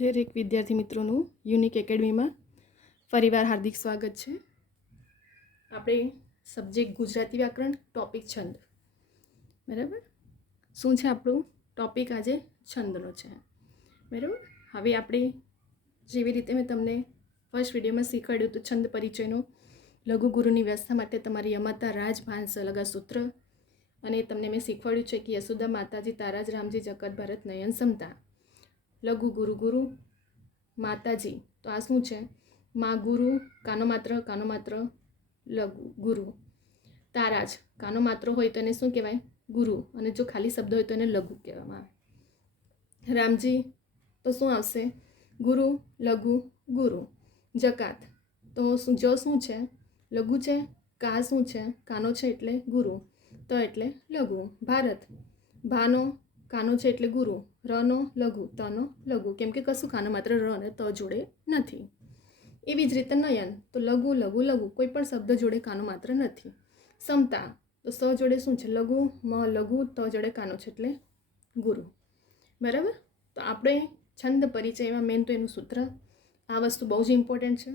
દરેક વિદ્યાર્થી મિત્રોનું યુનિક એકેડમીમાં ફરીવાર હાર્દિક સ્વાગત છે. આપણે સબ્જેક્ટ ગુજરાતી વ્યાકરણ, ટોપિક છંદ. બરાબર, શું છે આપણું ટોપિક આજે? છંદનો છે. બરાબર, હવે આપણે જેવી રીતે મેં તમને ફર્સ્ટ વિડીયોમાં શીખવાડ્યું હતું છંદ પરિચયનો, લઘુ ગુરુની વ્યવસ્થા માટે તમારી યમાતા રાજ ભાન સલગા સૂત્ર, અને તમને મેં શીખવાડ્યું છે કે યશોદા માતાજી તારાજ રામજી જગત ભારત નયન સમતા, લઘુ ગુરુ ગુરુ માતાજી. તો આ શું છે? મા ગુરુ કાનો માત્ર લઘુ ગુરુ. તારાજ કાનો માત્ર હોય તો એને શું કહેવાય? ગુરુ. અને જો ખાલી શબ્દ હોય તો એને લઘુ કહેવામાં આવે. રામજી તો શું આવશે? ગુરુ લઘુ ગુરુ. જકાત તો જ શું છે? લઘુ છે. કા શું છે? કાનો છે એટલે ગુરુ. ત એટલે લઘુ. ભારત ભાનો કાનો છે એટલે ગુરુ, રનો લઘુ, તનો લઘુ, કેમ કે કશું કાનો માત્ર ર અને ત જોડે નથી. એવી જ રીતે નયન તો લઘુ લઘુ લઘુ, કોઈ પણ શબ્દ જોડે કાનો માત્ર નથી. સમતા તો સ જોડે શું છે? લઘુ, મ લઘુ, ત જોડે કાનો છે એટલે ગુરુ. બરાબર, તો આપણે છંદ પરિચયમાં મેન તો એનું સૂત્ર, આ વસ્તુ બહુ જ ઇમ્પોર્ટન્ટ છે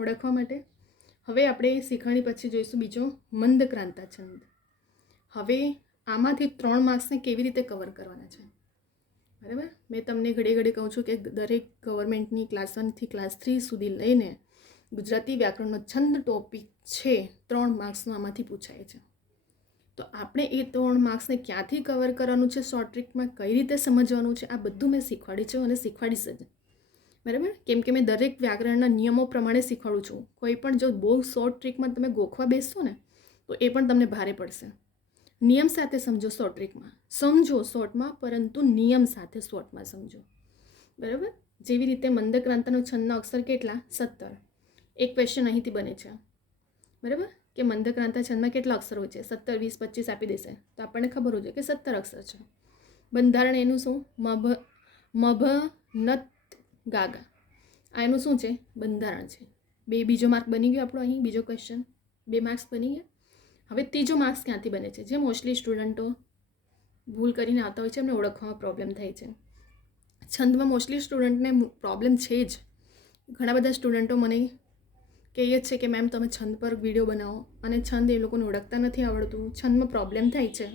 ઓળખવા માટે. હવે આપણે શીખવાની પછી જોઈશું બીજો મંદક્રાંતા છંદ. હવે આમાંથી 3 માર્ક્સને કેવી રીતે કવર કરવાના છે? બરાબર, મેં તમને ઘડી કહું છું કે દરેક ગવર્મેન્ટની ક્લાસ 1 થી ક્લાસ 3 સુધી લઈને ગુજરાતી વ્યાકરણનો છંદ ટોપિક છે 3 માર્ક્સનો આમાંથી પૂછાય છે. તો આપણે એ 3 માર્ક્સને ક્યાંથી કવર કરવાનું છે, શોર્ટ ટ્રિકમાં કઈ રીતે સમજવાનું છે, આ બધું મેં શીખવાડી છે અને શીખવાડીશ જ. બરાબર, કેમ કે મેં દરેક વ્યાકરણના નિયમો પ્રમાણે શીખવાડું છું. કોઈ પણ જો બહુ શોર્ટ ટ્રિકમાં તમે ગોખવા બેસશો ને તો એ પણ તમને ભારે પડશે. નિયમ સાથે સમજો, શોર્ટ ટ્રિકમાં સમજો શોર્ટમાં, પરંતુ નિયમ સાથે શોર્ટમાં સમજો. બરાબર, જેવી રીતે મંદક્રાંતાનો છંદના અક્ષર કેટલા? 17. એક ક્વેશ્ચન અહીંથી બને છે. બરાબર, કે મંદક્રાંતા છંદમાં કેટલા અક્ષર હોય છે? 17, 20, 25 આપી દેશે તો આપણને ખબર હોય કે 17 અક્ષર છે. બંધારણ એનું શું? મભ નત ગાગા, આ એનું શું છે? બંધારણ છે. બીજો માર્ક બની ગયો આપણો. અહીં બીજો ક્વેશ્ચન, 2 માર્ક્સ બની ગયા. હવે ત્રીજો માર્ક્સ ક્યાંથી બને છે? જે મોસ્ટલી સ્ટુડન્ટો ભૂલ કરીને આવતા હોય છે, એમને ઓળખવામાં પ્રોબ્લેમ થાય છે. છંદમાં મોસ્ટલી સ્ટુડન્ટને પ્રોબ્લેમ છે જ. ઘણા બધા સ્ટુડન્ટો મને કહીએ છે કે મેમ તમે છંદ પર વિડીયો બનાવો, અને છંદ એ લોકોને ઓળખતા નથી આવડતું, છંદમાં પ્રોબ્લેમ થાય છે.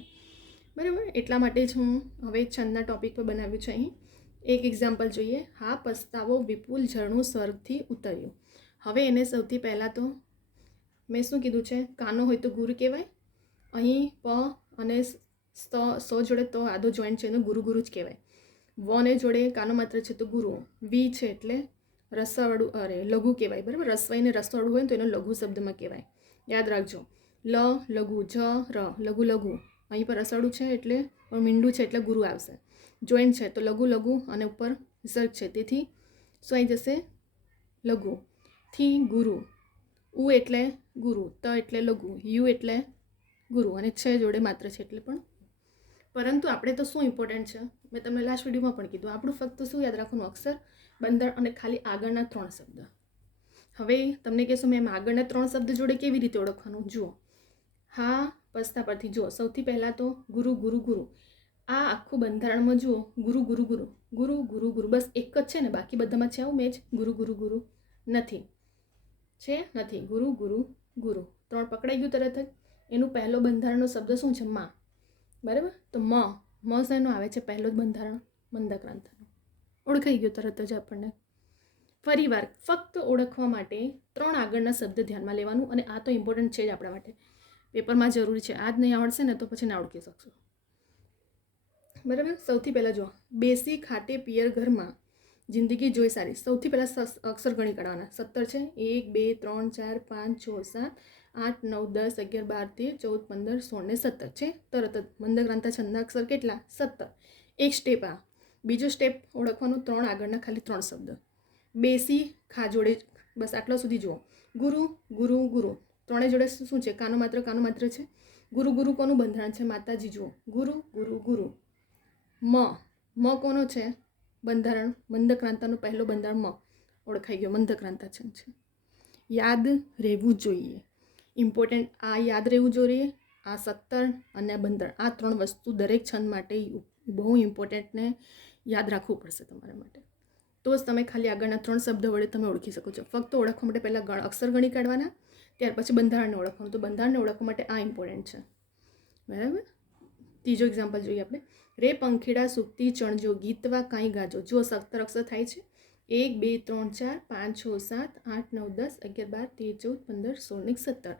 બરાબર, એટલા માટે જ હું હવે છંદના ટોપિક પર બનાવ્યું છે. અહીં એક એક્ઝામ્પલ જોઈએ. હા પસ્તાવો વિપુલ ઝરણું સ્વર્ગથી ઉતર્યું. હવે એને સૌથી પહેલાં તો મેં શું કીધું છે? કાનો હોય તો ગુરુ કહેવાય. અહીં પ અને સ જોડે તો આદો જોઈન્ટ છે, એનું ગુરુ ગુરુ જ કહેવાય. વને જોડે કાનો માત્ર છે તો ગુરુ. વી છે એટલે રસવાળું લઘુ કહેવાય. બરાબર, રસવાઈને રસવાળું હોય ને તો એનો લઘુ શબ્દમાં કહેવાય. યાદ રાખજો. લ લઘુ, જ ર લઘુ લઘુ. અહીં પર રસવાળું છે એટલે મીંડું છે એટલે ગુરુ આવશે. જોઈન્ટ છે તો લઘુ લઘુ અને ઉપર ઝર્ગ છે, તેથી શું આવી જશે? લઘુ. થી ગુરુ. ઉ એટલે ગુરુ, ત એટલે લઘુ, યુ એટલે ગુરુ, અને છ જોડે માત્ર છે એટલે પણ. પરંતુ આપણે તો શું ઇમ્પોર્ટન્ટ છે, મેં તમને લાસ્ટ વિડીયોમાં પણ કીધું, આપણું ફક્ત શું યાદ રાખવાનું? અક્ષર, બંધારણ અને ખાલી આગળના 3 શબ્દ. હવે તમને કહેશો મેમ આગળના 3 શબ્દ જોડે કેવી રીતે ઓળખવાનું? જુઓ, હા પસ્તા પરથી જુઓ. સૌથી પહેલાં તો ગુરુ ગુરુ ગુરુ, આ આખું બંધારણમાં જુઓ ગુરુ ગુરુ ગુરુ ગુરુ ગુરુ ગુરુ, બસ એક જ છે ને, બાકી બધામાં છે આવું મેચ ગુરુ ગુરુ ગુરુ નથી છે, નથી. ગુરુ ગુરુ ગુરુ 3 પકડાઈ ગયું તરત જ. એનું પહેલો બંધારણનો શબ્દ શું છે? માં. બરાબર, તો મ શેનો આવે છે? પહેલો જ બંધારણ મંદક્રાંતાનો. ઓળખાઈ ગયો તરત જ આપણને. ફરીવાર ફક્ત ઓળખવા માટે 3 આગળના શબ્દ ધ્યાનમાં લેવાનું, અને આ તો ઇમ્પોર્ટન્ટ છે જ આપણા માટે, પેપરમાં જરૂરી છે. આ જ નહીં આવડશે ને તો પછી ના ઓળખી શકશો. બરાબર, સૌથી પહેલાં જુઓ, બેસી ખાટે પિયર ઘરમાં જિંદગી જોઈ સારી. સૌથી પહેલાં અક્ષર ગણી કાઢવાના. 17 છે. 1 2 3 4 5 6 7 8 9 10 11 12 13 14 15 16 ને 17 છે. તરત જ મંદક્રાંતા છંદના અક્ષર કેટલા? 17. એક સ્ટેપ આ. બીજો સ્ટેપ ઓળખવાનું 3 આગળના ખાલી 3 શબ્દ. બેસી ખા જોડે બસ આટલા સુધી જુઓ. ગુરુ ગુરુ ગુરુ, 3 જોડે શું છે? કાનો માત્ર છે. ગુરુ ગુરુ કોનું બંધારણ છે? માતાજી. જુઓ, ગુરુ ગુરુ ગુરુ. મ કોનો છે બંધારણ? મંદક્રાંતાનું પહેલો બંધારણ મ. ઓળખાઈ ગયો, મંદક્રાંતા છંદ છે. યાદ રહેવું જોઈએ, ઇમ્પોર્ટન્ટ. આ યાદ રહેવું જોઈએ, આ 17 અને બંધારણ, આ 3 વસ્તુ દરેક છંદ માટે બહુ ઇમ્પોર્ટન્ટને યાદ રાખવું પડશે તમારા માટે. તો જ તમે ખાલી આગળના 3 શબ્દ વડે તમે ઓળખી શકો છો. ફક્ત ઓળખવા માટે પહેલાં અક્ષર ગણી કાઢવાના, ત્યાર પછી બંધારણને ઓળખવાનું. તો બંધારણને ઓળખવા માટે આ ઇમ્પોર્ટન્ટ છે. બરાબર. ત્રીજો એક્ઝામ્પલ જોઈએ આપણે. રે પંખીડા સુકતી ચણજો, ગીતવા કાંઈ ગાજો. જો 17 અક્ષર થાય છે. 1 2 3 4 5 6 7 8 9 10 11 12 13 14 15 16 ને 17.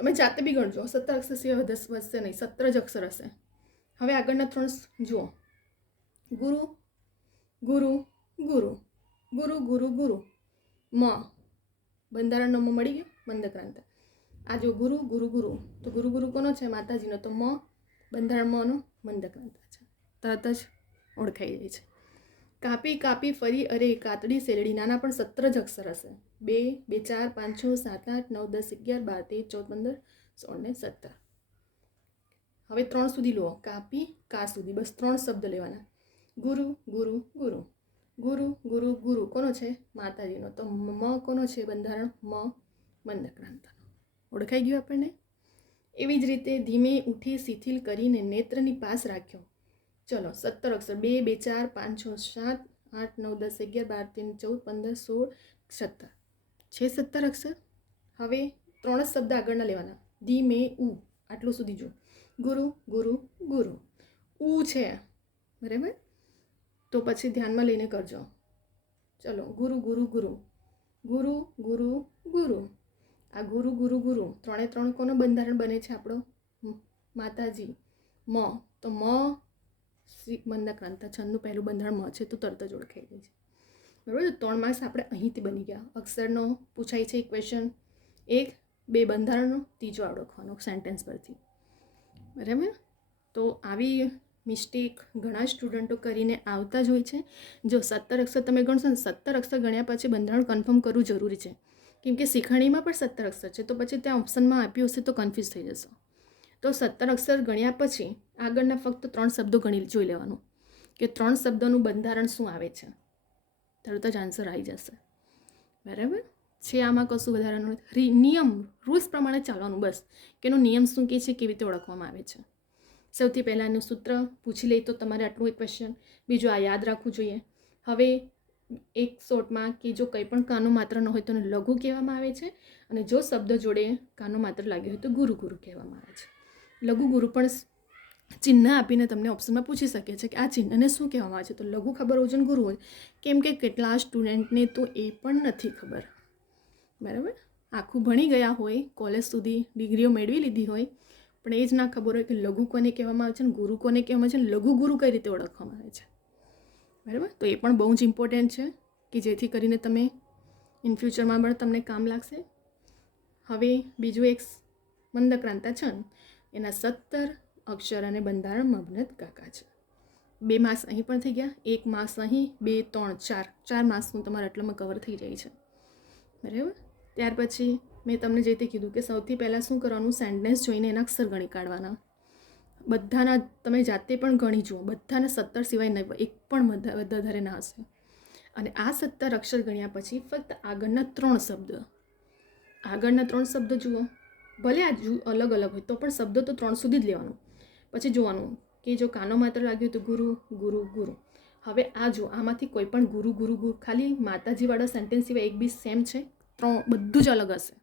તમે જાતે બી ગણજો. 17 અક્ષર સિવાય વધશે નહીં, 17 જ અક્ષર હશે. હવે આગળના 3 જુઓ. ગુરુ ગુરુ ગુરુ ગુરુ ગુરુ ગુરુ મ બંધારણનો મ મળી ગયો, મંદક્રાંત. આ જો ગુરુ ગુરુ ગુરુ, તો ગુરુ ગુરુ કોનો છે? માતાજીનો. તો મ બંધારણ મનો મંદક્રાંત છે. તરત જ ઓળખાઈ જાય છે. કાપી કાપી ફરી અરે કાતડી શેરડી. નાના પણ 17 જ અક્ષર હશે. 2 2 4 5 6 7 8 9 10 11 12 13 14 15 16 ને 17. હવે 3 સુધી લો. કાપી કા સુધી, બસ 3 શબ્દ લેવાના. ગુરુ ગુરુ ગુરુ ગુરુ ગુરુ ગુરુ કોનો છે? માતાજીનો. તો મ કોનો છે? બંધારણ મ મંદક્રાંતનો. ઓળખાઈ ગયું આપણને. એવી જ રીતે ધીમે ઉઠી શિથિલ કરીને નેત્રની પાસ રાખ્યો. ચલો 17 અક્ષર. 2 2 4 5 6 7 8 9 10 11 12 13 14 15 16 17 છે 17 અક્ષર. હવે 3 જ શબ્દ આગળના લેવાના. ધીમે ઉ, આટલું સુધી જો. ગુરુ ગુરુ ગુરુ ઉ છે. બરાબર. તો પછી ધ્યાનમાં લઈને કરજો. ચલો ગુરુ ગુરુ ગુરુ ગુરુ ગુરુ ગુરુ. આ ગુરુ ગુરુ ગુરુ 3 કોનો બંધારણ બને છે? આપણો માતાજી. મ, તો મ મંદક્રાંત છંદનું પહેલું બંધારણ મ છે, તો તરત જ ઓળખાઈ જાય છે. બરાબર. 3 માર્ક્સ આપણે અહીંથી બની ગયા. અક્ષરનો પૂછાય છે ક્વેશ્ચન, 1 2 બંધારણનો, ત્રીજો ઓળખવાનો સેન્ટેન્સ પરથી. બરાબર. તો આવી મિસ્ટેક ઘણા સ્ટુડન્ટો કરીને આવતા જ હોય છે. જો 17 અક્ષર તમે ગણશો ને, 17 અક્ષર ગણ્યા પછી બંધારણ કન્ફર્મ કરવું જરૂરી છે. કેમ કે શીખણીમાં પણ 17 અક્ષર છે, તો પછી ત્યાં ઓપ્શનમાં આપ્યું હશે તો કન્ફ્યુઝ થઈ જશો. તો 17 અક્ષર ગણ્યા પછી આગળના ફક્ત 3 શબ્દો ગણી જોઈ લેવાનું કે 3 શબ્દોનું બંધારણ શું આવે છે. તરત જ આન્સર આવી જશે. બરાબર છે. આમાં કશું વધારાનું નિયમ રૂલ્સ પ્રમાણે ચાલવાનું, બસ કે એનો નિયમ શું કહે છે, કેવી રીતે ઓળખવામાં આવે છે. સૌથી પહેલાં એનું સૂત્ર પૂછી લઈ તો તમારે આટલું એક ક્વેશ્ચન. બીજું આ યાદ રાખવું જોઈએ. હવે એક શોર્ટમાં કે જો કંઈ પણ કાનો માત્ર ન હોય તો એને લઘુ કહેવામાં આવે છે, અને જો શબ્દ જોડે કાનો માત્ર લાગ્યો હોય તો ગુરુ ગુરુ કહેવામાં આવે છે. લઘુ ગુરુ પણ ચિહ્ન આપીને તમને ઓપ્શનમાં પૂછી શકે છે કે આ ચિહ્નને શું કહેવામાં આવે છે. તો લઘુ ખબર હોય છે ને ગુરુ હોય, કેમ કે કેટલા સ્ટુડન્ટને તો એ પણ નથી ખબર. બરાબર. આખું ભણી ગયા હોય, કોલેજ સુધી ડિગ્રીઓ મેળવી લીધી હોય, પણ એ જ ના ખબર હોય કે લઘુ કોને કહેવામાં આવે છે ને ગુરુ કોને કહેવામાં આવે છે, લઘુ ગુરુ કઈ રીતે ઓળખવામાં આવે છે. બરાબર. તો એ પણ બહુ જ ઇમ્પોર્ટન્ટ છે કે જેથી કરીને તમે ઇન ફ્યુચરમાં પણ તમને કામ લાગશે. હવે બીજું એક મંદક્રાંતા છંદ, એના 17 અક્ષર અને બંધારણ મબનત કાકા છે. 2 માર્ક્સ અહીં પણ થઈ ગયા, 1 માર્ક્સ અહીં, 2 3 4 માર્ક્સનું તમારા આટલામાં કવર થઈ જાય છે. બરાબર. ત્યાર પછી મેં તમને જે તે કીધું કે સૌથી પહેલાં શું કરવાનું, સેન્ટેન્સ જોઈને એના અક્ષર ગણી કાઢવાના. બધાના તમે જાતે પણ ગણી જુઓ, બધાના 17 સિવાય નહીં, એક પણ વધારે ના હશે. અને આ 17 અક્ષર ગણ્યા પછી ફક્ત આગળના 3 શબ્દ જુઓ. ભલે આ અલગ અલગ હોય તો પણ શબ્દો તો 3 સુધી જ લેવાનું. પછી જોવાનું કે જો કાનો માત્ર લાગ્યું તો ગુરુ ગુરુ ગુરુ. હવે આ જો આમાંથી કોઈ પણ ગુરુ ગુરુ ગુરુ, ખાલી માતાજીવાળા સેન્ટેન્સ સિવાય એક બી સેમ છે, 3 બધું જ અલગ હશે.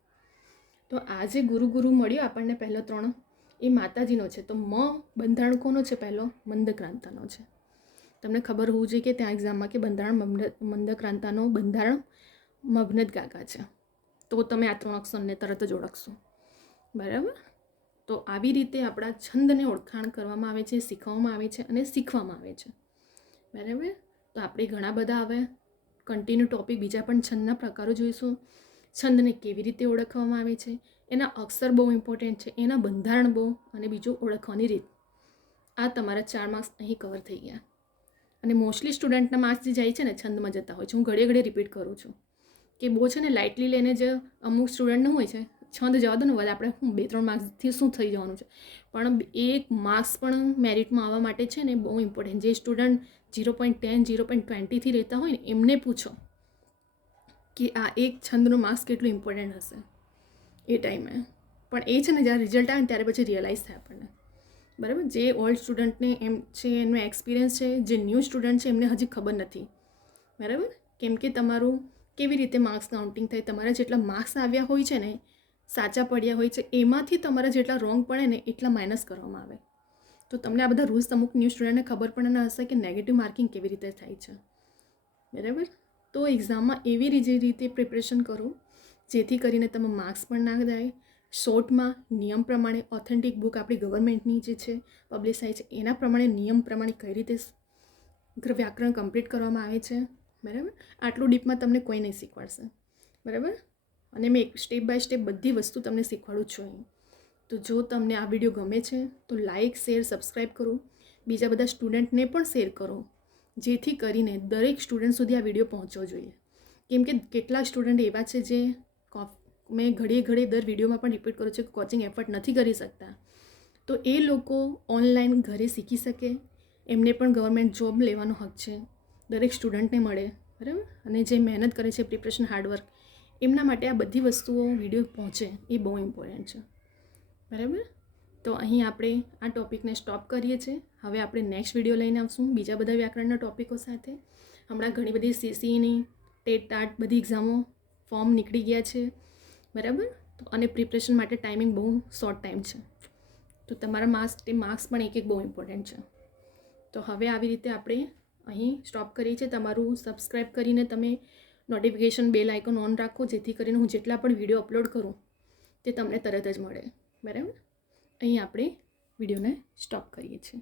તો આ જે ગુરુ ગુરુ મળ્યો આપણને પહેલો 3, એ માતાજીનો છે. તો મ બંધારણ કોનો છે? પહેલો મંદક્રાંતાનો છે. તમને ખબર હોવું જોઈએ કે ત્યાં એક્ઝામમાં કે બંધારણ મંદક્રાંતાનો બંધારણ મબનત કાકા છે. તો તમે આ 3 અક્ષરને તરત જ ઓળખશો. બરાબર. તો આવી રીતે આપણા છંદને ઓળખાણ કરવામાં આવે છે, શીખવવામાં આવે છે અને શીખવામાં આવે છે. બરાબર. તો આપણે ઘણા બધા હવે કન્ટિન્યુ ટોપિક બીજા પણ છંદના પ્રકારો જોઈશું. છંદને કેવી રીતે ઓળખવામાં આવે છે, એના અક્ષર બહુ ઇમ્પોર્ટન્ટ છે, એના બંધારણ બહુ, અને બીજું ઓળખવાની રીત. આ તમારા 4 માર્ક્સ અહીં કવર થઈ ગયા. અને મોસ્ટલી સ્ટુડન્ટના માર્ક્સ જે જાય છે ને છંદમાં જતા હોય છે. હું ઘડીએ રિપીટ કરું છું કે બહુ છે ને લાઇટલી લઈને જે અમુક સ્ટુડન્ટનું હોય છે, છંદ જવા દો ને વધે, આપણે 2-3 માર્ક્સથી શું થઈ જવાનું છે, પણ 1 માર્ક્સ પણ મેરિટમાં આવવા માટે છે ને બહુ ઇમ્પોર્ટન્ટ. જે સ્ટુડન્ટ 0.10 0.20થી રહેતા હોય ને એમને પૂછો કે આ એક છંદનું માર્ક્સ કેટલું ઇમ્પોર્ટન્ટ હશે એ ટાઈમે. પણ એ છે ને જ્યારે રિઝલ્ટ આવે ને ત્યારે પછી રિયલાઇઝ થાય આપણને બરાબર. જે ઓલ્ડ સ્ટુડન્ટને એમ છે, એનો એક્સપિરિયન્સ છે, જે ન્યૂ સ્ટુડન્ટ છે એમને હજી ખબર નથી. બરાબર. કેમ કે તમારું કેવી રીતે માર્ક્સ કાઉન્ટિંગ થાય, તમારા જેટલા માર્ક્સ આવ્યા હોય છે ને, સાચા પડ્યા હોય છે, એમાંથી તમારા જેટલા રોંગ પડે ને એટલા માઇનસ કરવામાં આવે. તો તમને આ બધા રૂલ્સ અમુક ન્યૂ સ્ટુડન્ટને ખબર પણ ન હશે કે નેગેટિવ માર્કિંગ કેવી રીતે થાય છે. બરાબર. તો એક્ઝામમાં એવી રીતે પ્રિપરેશન કરો જેથી કરીને તમે માર્ક્સ પણ ના જાય. શોર્ટમાં નિયમ પ્રમાણે ઓથેન્ટિક બુક આપણી ગવર્મેન્ટની જે છે પબ્લિશ થાય છે એના પ્રમાણે નિયમ પ્રમાણે કઈ રીતે વ્યાકરણ કમ્પ્લીટ કરવામાં આવે છે. બરાબર. આટલું ડીપમાં તમને કોઈ નહીં શીખવાડશે. બરાબર. અને મેં સ્ટેપ બાય સ્ટેપ બધી વસ્તુ તમને શીખવાડું છું અહીં. તો જો તમને આ વિડીયો ગમે છે તો લાઇક, શેર, સબસ્ક્રાઈબ કરો. બીજા બધા સ્ટુડન્ટને પણ શેર કરો જેથી કરીને દરેક સ્ટુડન્ટ સુધી આ વિડીયો પહોંચવો જોઈએ. કેમ કે કેટલા સ્ટુડન્ટ એવા છે જે મેં ઘડીએ દર વિડીયોમાં પણ રિપીટ કરું છું કે કોચિંગ એફર્ટ નથી કરી શકતા. તો એ લોકો ઓનલાઈન ઘરે શીખી શકે. એમને પણ ગવર્મેન્ટ જોબ લેવાનો હક છે, દરેક સ્ટુડન્ટને મળે. બરાબર. અને જે મહેનત કરે છે, પ્રિપરેશન, હાર્ડવર્ક, એમના માટે આ બધી વસ્તુઓ વિડીયો પહોંચે એ બહુ ઇમ્પોર્ટન્ટ છે. બરાબર. તો અહીં આપણે આ ટૉપિકને સ્ટોપ કરીએ છીએ. હવે આપણે નેક્સ્ટ વિડીયો લઈને આવશું બીજા બધા વ્યાકરણના ટૉપિકો સાથે. હમણાં ઘણી બધી CCEની ટેટ ટાટ બધી એક્ઝામો ફોર્મ નીકળી ગયા છે. બરાબર. અને પ્રિપરેશન માટે ટાઈમિંગ બહુ શોર્ટ ટાઈમ છે. તો તમારા માર્ક્સ પણ એક બહુ ઇમ્પોર્ટન્ટ છે. તો હવે આવી રીતે આપણે અહીં સ્ટોપ કરીએ છીએ. તમારું સબસ્ક્રાઈબ કરીને તમે નોટિફિકેશન બેલ આઇકોન ઓન રાખો જેથી કરીને હું જેટલા પણ વિડીયો અપલોડ કરું તે તમને તરત જ મળે. બરાબર. અહીં આપણે વિડીયોને સ્ટોપ કરીએ છીએ.